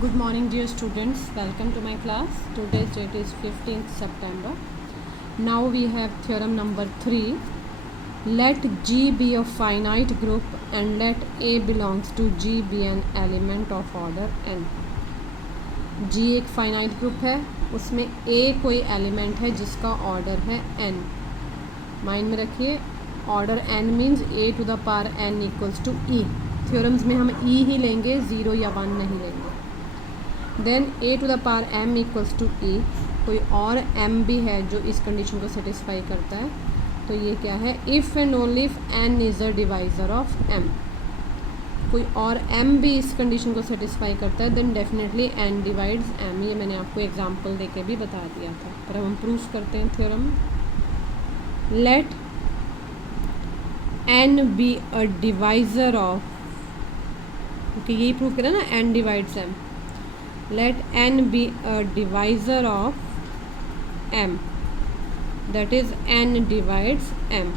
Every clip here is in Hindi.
Good morning, dear students. Welcome to my class. Today's date is 15th September. Now we have theorem number 3. Let G be a finite group and let A belongs to G be an element of order n. G एक finite group है, उसमें A कोई element है जिसका order है n. Mind में रखिए, order n means A to the power n equals to E. Theorems में हम E ही लेंगे, 0 या 1 नहीं लेंगे. Then a to the power m equals to e. कोई और m भी है जो इस कंडीशन को सेटिस्फाई करता है, तो ये क्या है, if and only if n is a divisor of m. कोई और m भी इस कंडीशन को सेटिस्फाई करता है, then definitely n divides m. ये मैंने आपको एग्जांपल देके भी बता दिया था, पर हम प्रूफ करते हैं theorem. Let n be a divisor of, क्योंकि यही प्रूफ करा ना, n divides m. Let n be a divisor of m, that is n divides m,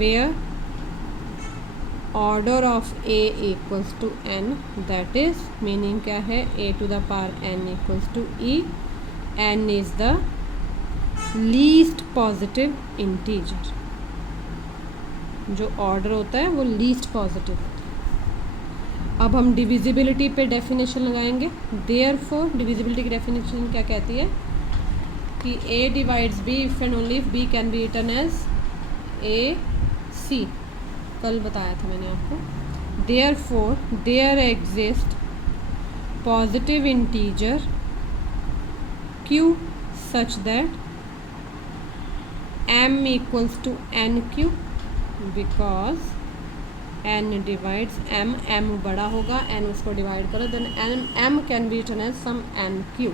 where order of a equals to n, that is meaning क्या है, a to the power n equals to e. n is the least positive integer. जो order होता है वो least positive. अब हम डिविजिबिलिटी पे डेफिनेशन लगाएंगे. देयरफॉर डिविजिबिलिटी की डेफिनेशन क्या कहती है कि a divides b if and only if b can be written as a c. कल बताया था मैंने आपको. Therefore there exist positive integer q such that m equals to n q, because n divides m. m बड़ा होगा, n उसको डिवाइड करो, then m can be written as some n q.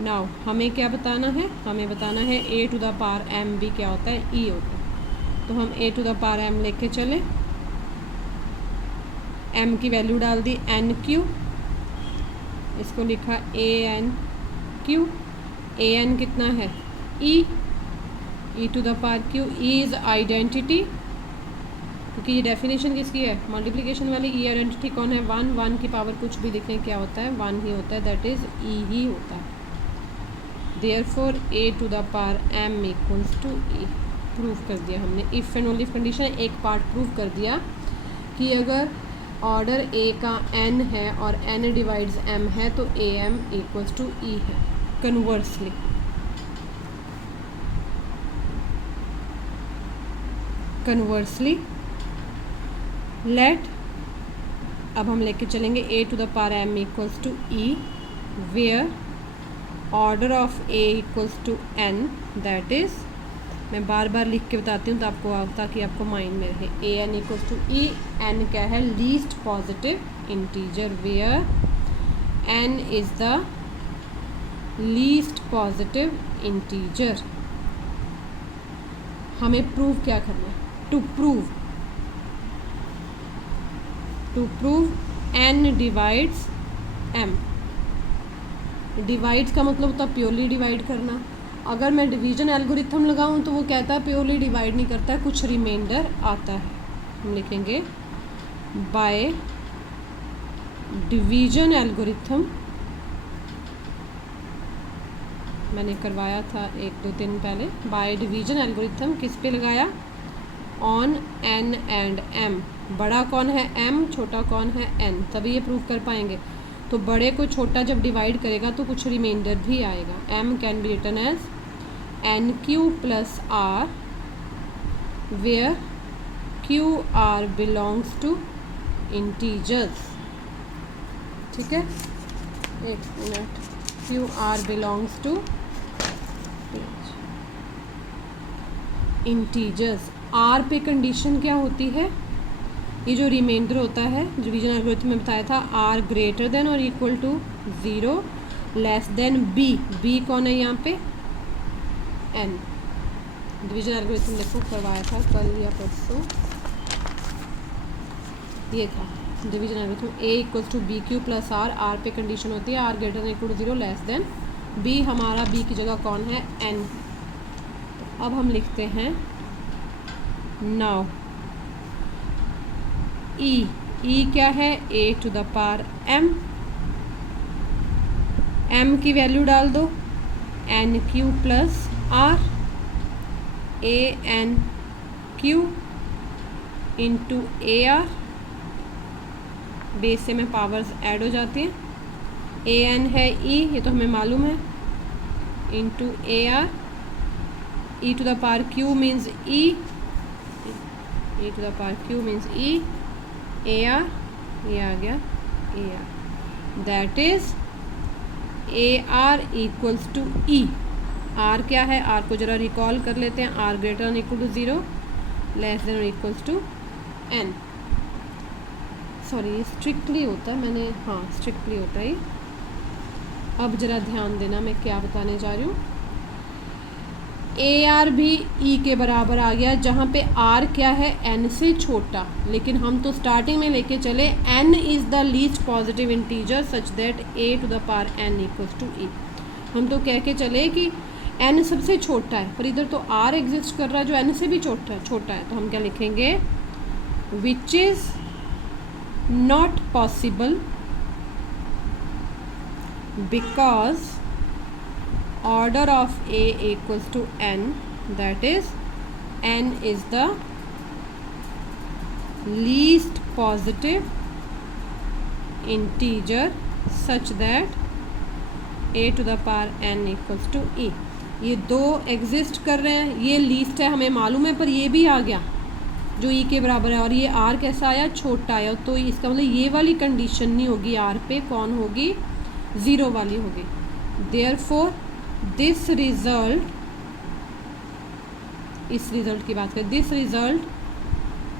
Now हमें क्या बताना है, हमें बताना है a to the power m भी क्या होता है, e होता है. तो हम a to the power m लेके चले, m की वैल्यू डाल दी n q, इसको लिखा a n q. a n कितना है, e to the power q. e is identity, क्योंकि ये डेफिनेशन किसकी है, मल्टीप्लिकेशन वाली. ई आइडेंटिटी कौन है, 1. 1 की पावर कुछ भी लिखें क्या होता है, 1 ही होता है, दैट इज़ ई ही होता है. Therefore A to the power m equals to e. Proof कर दिया हमने. If and only if condition एक पार्ट प्रूव कर दिया कि अगर ऑर्डर a का n है और n डिवाइड्स m है तो a m equals to e है. कन्वर्सली लेट, अब हम लेके चलेंगे a to the power m equals to e, where order of a equals to n, that is, मैं बार बार लिख के बताती हूँ ताकि आपको माइंड में रहे. a n equals to e. n क्या है, least positive integer, where n is the least positive integer. हमें प्रूव क्या करना है, to prove n divides m. Divides का मतलब होता है प्योरली डिवाइड करना. अगर मैं डिवीजन एल्गोरिथम लगाऊं तो वो कहता है प्योरली डिवाइड नहीं करता है, कुछ रिमाइंडर आता है. हम लिखेंगे बाय डिवीजन एल्गोरिथम. मैंने करवाया था 1-2 दिन पहले. बाय डिवीजन एल्गोरिथम किस पे लगाया, ऑन n एंड m. बड़ा कौन है, m, छोटा कौन है, n. तभी ये प्रूव कर पाएंगे. तो बड़े को छोटा जब डिवाइड करेगा तो कुछ रिमाइंडर भी आएगा. m can be written as n q plus r, where q r belongs to integers. ठीक है, एक minute. q r belongs to integers. r पे कंडीशन क्या होती है, ये जो रिमाइंडर होता है डिवीजन एल्गोरिथम में बताया था, r ग्रेटर देन और equal to 0, less than b. b कौन है यहाँ पे, n. डिवीजन एल्गोरिथम देखो करवाया था कल या परसों, ये था division algorithm. a equals to B Q plus r. r पे कंडीशन होती है r greater than equal to 0, less than b. हमारा b की जगह कौन है, n. तो अब हम लिखते हैं नाउ e. e क्या है, a to the power m m की वैल्यू डाल दो, N Q plus R, A N Q into A R, base से में पावर्स ऐड हो जाती हैं, ए एन है ई, ये तो हमें मालूम है, into A R, E to the power Q means E, E to the power Q means E, A R, ये आ गया A R, that is A R equals to E. R क्या है, आर को जरा रिकॉल कर लेते हैं, R greater than equal to 0, less than और equals to N. Sorry, strictly होता है, मैंने हाँ स्ट्रिक्टली होता है। अब जरा ध्यान देना मैं क्या बताने जा रही हूँ। ए आर भी ई के बराबर आ गया, जहाँ पे आर क्या है, एन से छोटा, लेकिन हम तो स्टार्टिंग में लेके चले N is the least positive integer such that A to the power N equals to E. हम तो कह के चले कि एन सबसे छोटा है, पर इधर तो आर एग्जिस्ट कर रहा है जो एन से भी छोटा है, तो हम क्या लिखेंगे, which is not possible because order of A equals to n, that is n is the least positive integer such that A to the power n equals to E। ये दो एग्जिस्ट कर रहे हैं, ये लीस्ट है हमें मालूम है, पर ये भी आ गया जो E के बराबर है, और ये R कैसा आया, छोटा आया, तो इसका मतलब ये वाली कंडीशन नहीं होगी R पे, कौन होगी, 0 वाली होगी। Therefore दिस रिजल्ट, इस रिजल्ट की बात करें, this result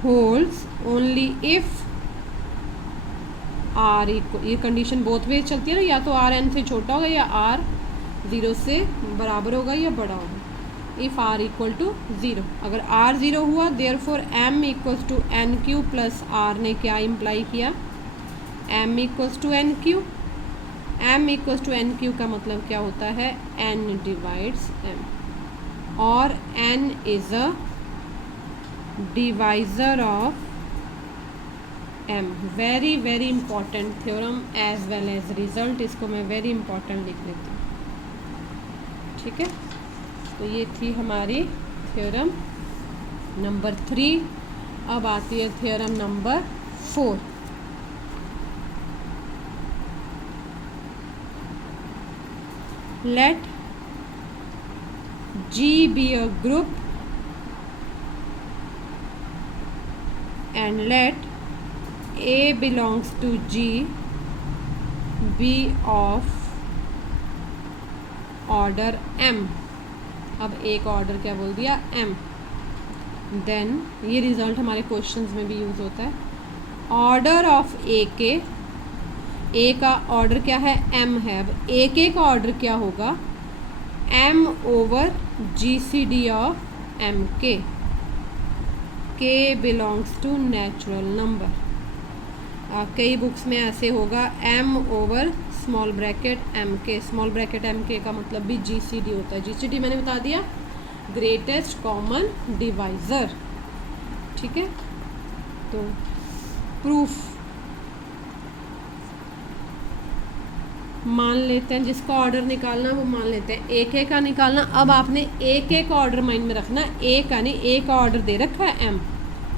holds only if R equal, ये कंडीशन बोथ वे चलती है ना, या तो आर एन से छोटा होगा या आर 0 से बराबर होगा या बड़ा होगा। इफ आर इक्वल टू 0, अगर आर 0 हुआ, therefore M equals to N Q plus R ने क्या इम्प्लाई किया, M equals to N Q. m equals to N Q का मतलब क्या होता है, n डिवाइड्स m, और n is a divisor of m। Very very important theorem as well as result, इसको मैं वेरी इंपॉर्टेंट लिख लेती हूँ, ठीक है। तो ये थी हमारी थ्योरम नंबर 3। अब आती है theorem number 4। Let G be a group and let A belongs to G be of order M। अब एक ऑर्डर क्या बोल दिया, M। देन ये रिजल्ट हमारे क्वेश्चंस में भी यूज़ होता है। ऑर्डर ऑफ ए के, ए का ऑर्डर क्या है, m है। अब ए के का ऑर्डर क्या होगा, m over G C D of M K, belongs to natural number. कई बुक्स में ऐसे होगा m over small bracket M K, small bracket M K का मतलब भी जी सी डी होता है। जी सी डी मैंने बता दिया, ग्रेटेस्ट कॉमन डिवाइज़र, ठीक है। तो प्रूफ मान लेते हैं, जिसका ऑर्डर निकालना वो मान लेते हैं ए के का निकालना। अब आपने ए के का ऑर्डर माइंड में रखना, ए का नहीं, ए का ऑर्डर दे रखा है एम।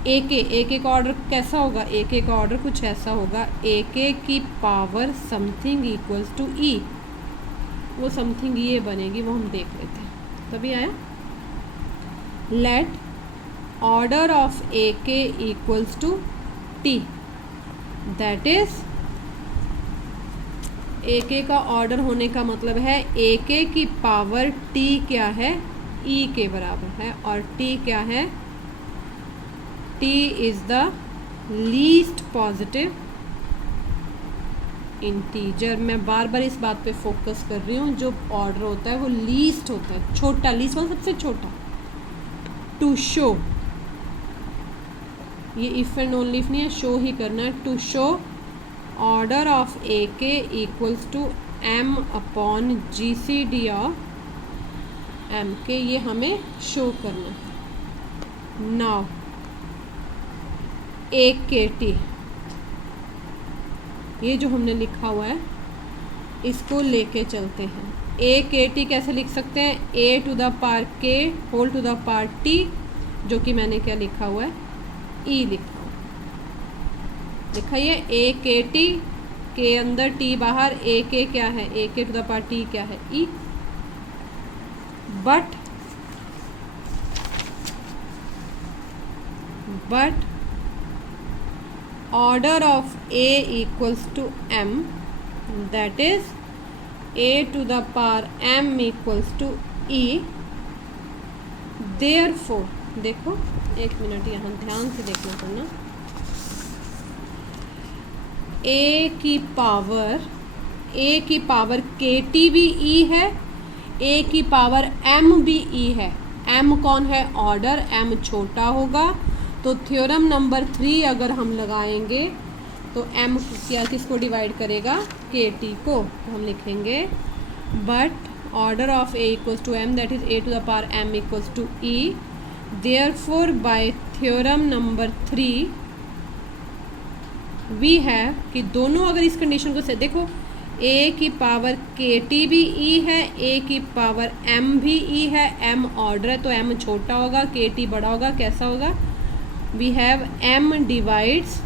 ए के का ऑर्डर कैसा होगा, ए के का ऑर्डर कुछ ऐसा होगा, ए के की पावर समथिंग इक्वल्स टू ई। वो समथिंग ये बनेगी, वो हम देख लेते हैं, तभी आया। Late order of A K equals to T, that is A K का ऑर्डर होने का मतलब है ए के की पावर टी क्या है, ई के बराबर है, और टी क्या है, T is the least positive integer. मैं बार बार इस बात पे फोकस कर रही हूँ, जो ऑर्डर होता है वो लीस्ट होता है, छोटा, लीस्ट मतलब सबसे छोटा। टू शो, ये इफ एंड ओनली इफ नहीं है, शो ही करना है। To show order of A K equals to m upon G C D of M K, ये हमें शो करना है। नाउ ए के टी, ये जो हमने लिखा हुआ है इसको लेके चलते हैं। ए के टी कैसे लिख सकते हैं? A to the power K whole to the power T, जो कि मैंने क्या लिखा हुआ है? ई लिखा हुआ लिखा है ए के टी, के अंदर टी बाहर, ए के क्या है? ए के टू द पावर टी क्या है? E. But order of a equals to m, that is a to the power m equals to e, therefore देखो एक मिनट यहाँ ध्यान से देखना पड़ना, a की पावर के टी भी e है, a की पावर m भी e है। m कौन है? ऑर्डर, m छोटा होगा। तो थ्योरम नंबर 3 अगर हम लगाएंगे तो m क्या किसको डिवाइड करेगा? के टी को। तो हम लिखेंगे but order of a equals to m, that is a to the power m equals to e, therefore by theorem number 3 we have कि दोनों अगर इस कंडीशन को से देखो, a की पावर के टी भी e है, a की पावर m भी e है, m ऑर्डर है तो m छोटा होगा, के टी बड़ा होगा। कैसा होगा? वी हैव m डिवाइड्स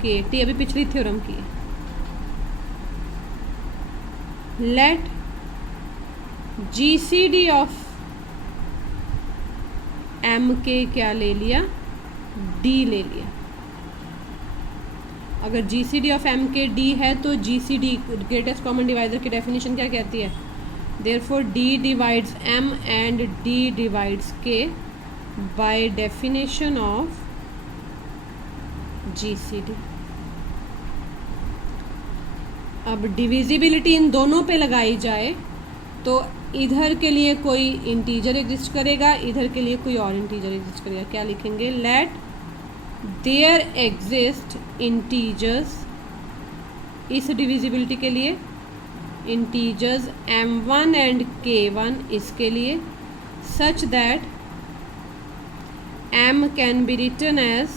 के टी, अभी पिछली थ्योरम की है। लेट जीसीडी ऑफ m के क्या ले लिया? d ले लिया। अगर जीसीडी ऑफ m के d है तो जीसीडी ग्रेटेस्ट कॉमन डिवाइजर की डेफिनेशन क्या कहती है? Therefore d divides m and d divides k by definition of GCD। अब डिविजिबिलिटी इन दोनों पे लगाई जाए तो इधर के लिए कोई इंटीजर एग्जिस्ट करेगा, इधर के लिए कोई और इंटीजर एग्जिस्ट करेगा। क्या लिखेंगे? लेट देयर एग्जिस्ट इंटीजर्स, इस डिविजिबिलिटी के लिए इंटीजर्स m1 एंड k1 इसके लिए, such that m can be written as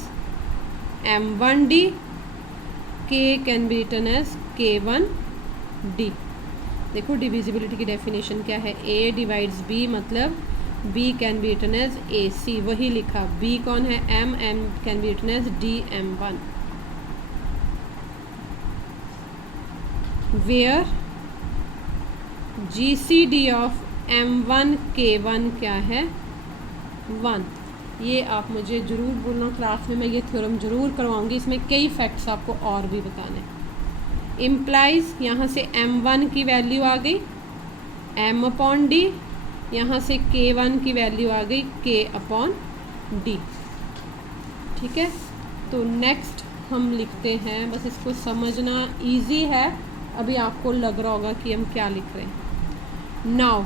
m1d, k can be written as k1d। देखो डिविजिबिलिटी की डेफिनेशन क्या है? a डिवाइड्स b, मतलब b can be written as ac, वही लिखा। b कौन है? m can be written as dm1, where gcd of m1 k1 क्या है? 1। ये आप मुझे ज़रूर बोलना, क्लास में मैं ये थ्योरम ज़रूर करवाऊंगी, इसमें कई फैक्ट्स आपको और भी बताने। इम्प्लाइज यहाँ से m1 की वैल्यू आ गई m अपॉन डी, यहाँ से k1 की वैल्यू आ गई k अपॉन डी। ठीक है, तो नेक्स्ट हम लिखते हैं, बस इसको समझना इजी है, अभी आपको लग रहा होगा कि हम क्या लिख रहे हैं। नाउ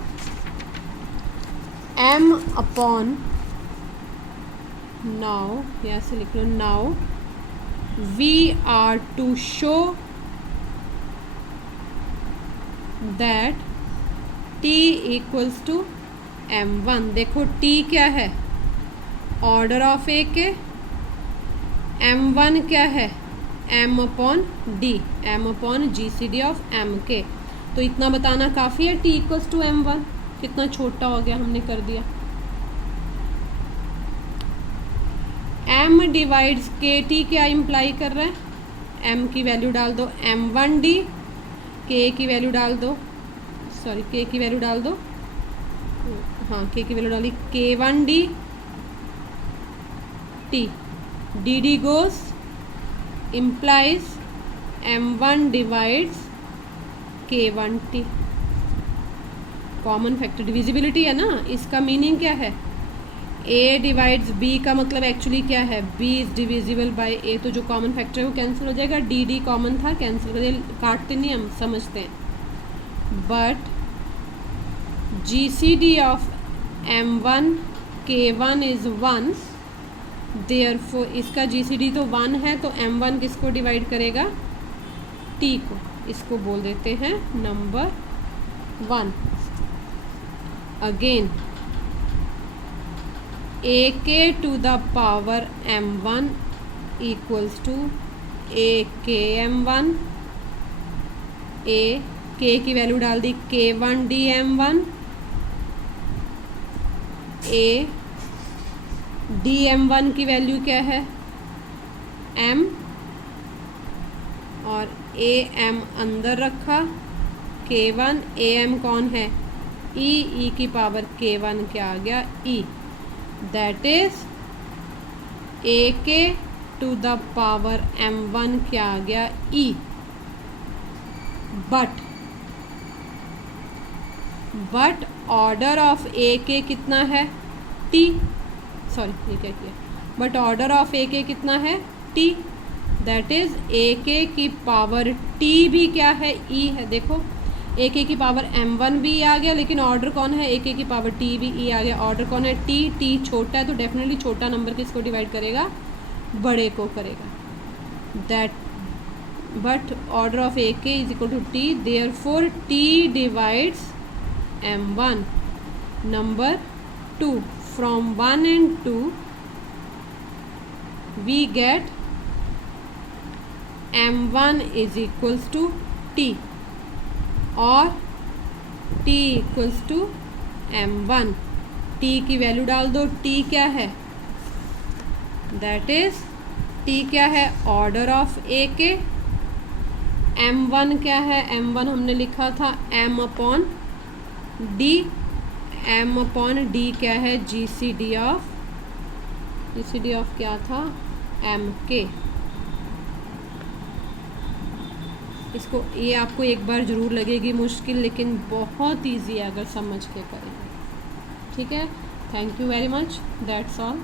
m अपॉन, नाउ यहाँ से लिख लो, now we are to show that t equals to m1। देखो t क्या है? ऑर्डर ऑफ a के, m1 क्या है? m upon D, m upon GCD of m के। तो इतना बताना काफ़ी है, t इक्वल्स टू m1 कितना छोटा हो गया, हमने कर दिया। m डिवाइड्स के टी क्या इम्प्लाई कर रहा है? m की वैल्यू डाल दो m1d, k की वैल्यू डाल दो, सॉरी k की वैल्यू डाल दो, हाँ k की वैल्यू डाली k1d t, dd goes implies m1 divides k1t। Common factor divisibility है ना, इसका मीनिंग क्या है? a डिवाइड्स b का मतलब एक्चुअली क्या है? b is divisible by a, तो जो कॉमन फैक्टर है वो कैंसिल हो जाएगा, dd कॉमन था, कैंसिल कर दिया, काटते नहीं हम, समझते हैं। But GCD of m1 k1 is 1, therefore इसका GCD तो 1 है, तो m1 किसको डिवाइड करेगा? t को, इसको बोल देते हैं number 1। Again ak to the power m1 equals to ak m1, a के की वैल्यू डाल दी K1 DM1, ए DM1 की वैल्यू क्या है M, और AM अंदर रखा, K1 AM कौन है E की पावर K1 क्या आ गया E, that is AK to the power M1 क्या आ गया E। But order of AK कितना है T, सॉरी ये क्या किया, बट ऑर्डर ऑफ AK कितना है T, दैट इज AK की पावर T भी क्या है E है। देखो AK की पावर M1 भी आ गया, लेकिन ऑर्डर कौन है AK की पावर T भी E आ गया। ऑर्डर कौन है T छोटा है तो डेफिनेटली छोटा नंबर किसको डिवाइड करेगा, बड़े को करेगा। That but order of AK is equal to T, therefore T divides M1। Number 2, from 1 and 2 we get M1 is equals to T और T equals to M1। T की वैल्यू डाल दो, T क्या है, दैट इज T क्या है ऑर्डर ऑफ AK, M1 क्या है, M1 हमने लिखा था M upon D, M upon D क्या है GCD ऑफ क्या था MK। इसको ये आपको एक बार ज़रूर लगेगी मुश्किल, लेकिन बहुत इजी है अगर समझ के करेंगे। ठीक है, thank you very much, that's all.